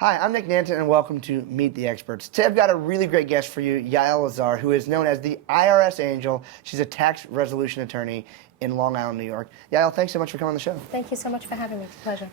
Hi, I'm Nick Nanton, and welcome to Meet the Experts. Today I've got a really great guest for you, Yael Lazar, who is known as the IRSAngel. She's a tax resolution attorney in Long Island, New York. Yael, thanks so much for coming on the show. Thank you so much for having me. It's a pleasure.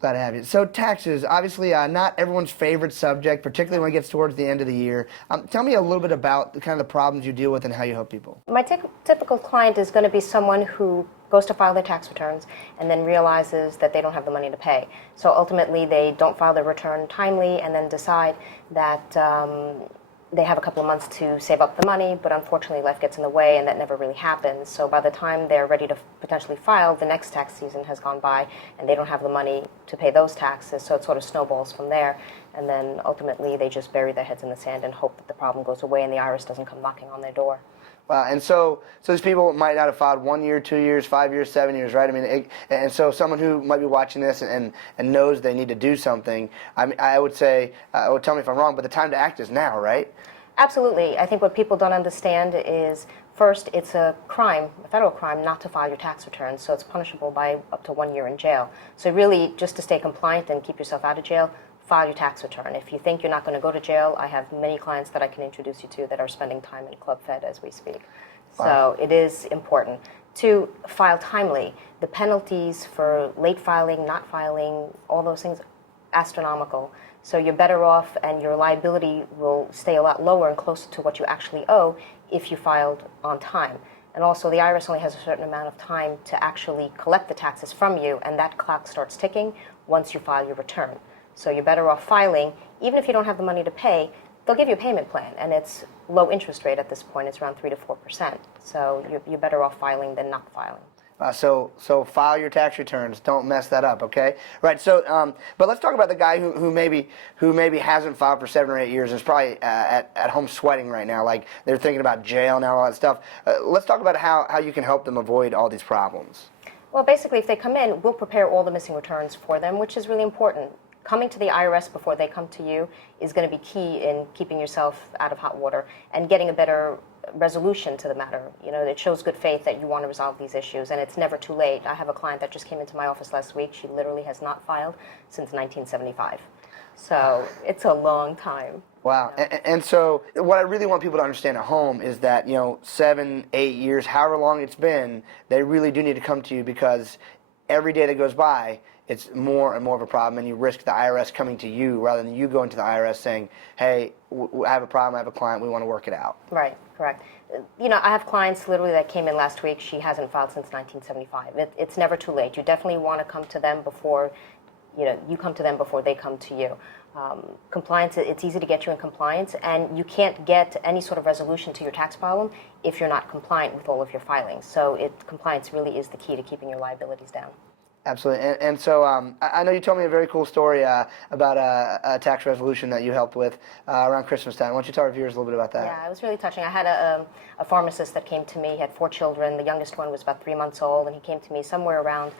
Glad to have you. So taxes, obviously not everyone's favorite subject, particularly when it gets towards the end of the year. Tell me a little bit about the kind of the problems you deal with and how you help people. My typical client is going to be someone who goes to file their tax returns and then realizes that they don't have the money to pay. So ultimately they don't file their return timely and then decide that they have a couple of months to save up the money, but unfortunately life gets in the way and that never really happens. So by the time they're ready to potentially file, the next tax season has gone by and they don't have the money to pay those taxes, so it sort of snowballs from there. And then ultimately they just bury their heads in the sand and hope that the problem goes away and the IRS doesn't come knocking on their door. Wow, and so these people might not have filed 1 year, 2 years, 5 years, 7 years, right? I mean, and so someone who might be watching this and knows they need to do something, I would say, tell me if I'm wrong, but the time to act is now, right? Absolutely. I think what people don't understand is, first, it's a crime, a federal crime, not to file your tax returns, so it's punishable by up to 1 year in jail. So really, just to stay compliant and keep yourself out of jail, file your tax return. If you think you're not going to go to jail, I have many clients that I can introduce you to that are spending time in Club Fed as we speak. Wow. So it is important to file timely. The penalties for late filing, not filing, all those things, astronomical. So you're better off and your liability will stay a lot lower and closer to what you actually owe if you filed on time. And also the IRS only has a certain amount of time to actually collect the taxes from you, and that clock starts ticking once you file your return. So you're better off filing. Even if you don't have the money to pay, they'll give you a payment plan, and it's low interest rate at this point. It's around 3 to 4%. So you're better off filing than not filing. So file your tax returns. Don't mess that up, okay? Right. So, but let's talk about the guy who maybe hasn't filed for 7 or 8 years and is probably at home sweating right now, like they're thinking about jail now, all that stuff. Let's talk about how you can help them avoid all these problems. Well, basically, if they come in, we'll prepare all the missing returns for them, which is really important. Coming to the IRS before they come to you is going to be key in keeping yourself out of hot water and getting a better resolution to the matter. You know, it shows good faith that you want to resolve these issues, and it's never too late. I have a client that just came into my office last week. She literally has not filed since 1975. So it's a long time. Wow. And so what I really want people to understand at home is that, 7, 8 years, however long it's been, they really do need to come to you, because every day that goes by, it's more and more of a problem, and you risk the IRS coming to you rather than you going to the IRS saying, hey, I have a problem, I have a client, we want to work it out. Right, correct. I have clients literally that came in last week. She hasn't filed since 1975. It's never too late. You definitely want to come to them before, you come to them before they come to you. Compliance, it's easy to get you in compliance, and you can't get any sort of resolution to your tax problem if you're not compliant with all of your filings. So compliance really is the key to keeping your liabilities down. Absolutely. And so I know you told me a very cool story about a tax resolution that you helped with around Christmas time. Why don't you tell our viewers a little bit about that? Yeah, it was really touching. I had a pharmacist that came to me. He had 4 children. The youngest one was about 3 months old, and he came to me somewhere around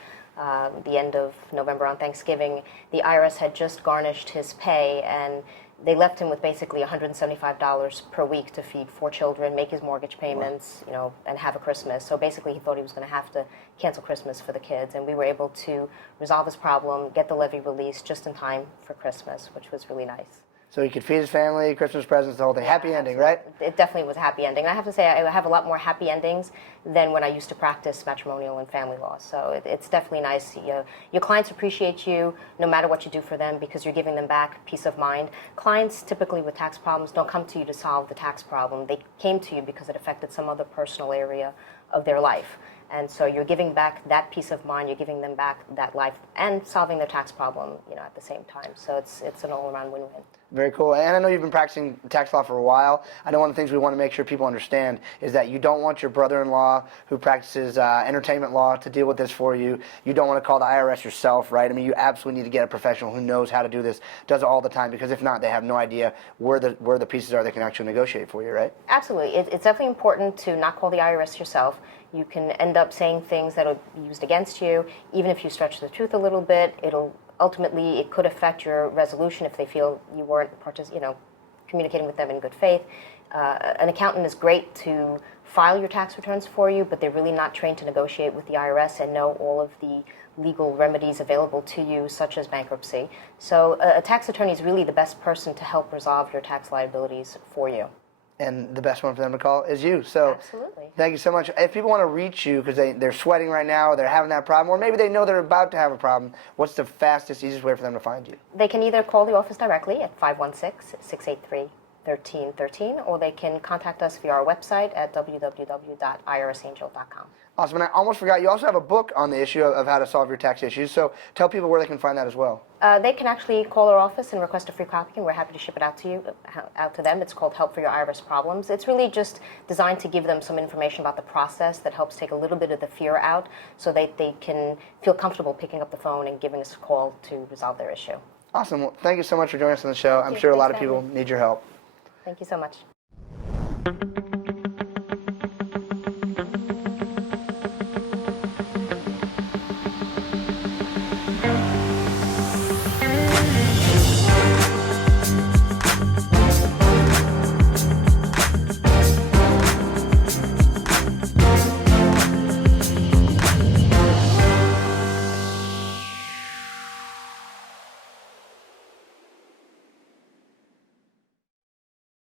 the end of November on Thanksgiving. The IRS had just garnished his pay, and they left him with basically $175 per week to feed 4 children, make his mortgage payments, and have a Christmas. So basically he thought he was going to have to cancel Christmas for the kids, and we were able to resolve his problem, get the levy released just in time for Christmas, which was really nice. So he could feed his family, Christmas presents, the whole thing. Happy ending, right? It definitely was a happy ending. I have to say I have a lot more happy endings than when I used to practice matrimonial and family law. So it's definitely nice. Your clients appreciate you no matter what you do for them, because you're giving them back peace of mind. Clients typically with tax problems don't come to you to solve the tax problem. They came to you because it affected some other personal area of their life. And so you're giving back that peace of mind, you're giving them back that life, and solving their tax problem, at the same time. So it's an all-around win-win. Very cool. And I know you've been practicing tax law for a while. I know one of the things we want to make sure people understand is that you don't want your brother-in-law who practices entertainment law to deal with this for you. You don't want to call the IRS yourself, right? I mean, you absolutely need to get a professional who knows how to do this, does it all the time, because if not, they have no idea where the pieces are they can actually negotiate for you, right? Absolutely. It's definitely important to not call the IRS yourself. You can end up saying things that are used against you. Even if you stretch the truth a little bit, ultimately it could affect your resolution if they feel you weren't communicating with them in good faith. An accountant is great to file your tax returns for you, but they're really not trained to negotiate with the IRS and know all of the legal remedies available to you, such as bankruptcy. So a tax attorney is really the best person to help resolve your tax liabilities for you. And the best one for them to call is you. So Absolutely. Thank you so much. If people want to reach you because they're sweating right now, or they're having that problem, or maybe they know they're about to have a problem, what's the fastest, easiest way for them to find you? They can either call the office directly at 516-683-1313, or they can contact us via our website at www.IRSAngel.com. Awesome. And I almost forgot, you also have a book on the issue of how to solve your tax issues. So tell people where they can find that as well. They can actually call our office and request a free copy, and we're happy to ship it out to them. It's called Help for Your IRS Problems. It's really just designed to give them some information about the process that helps take a little bit of the fear out, so they can feel comfortable picking up the phone and giving us a call to resolve their issue. Awesome. Well, thank you so much for joining us on the show. I'm sure a lot of people need your help. Thank you so much.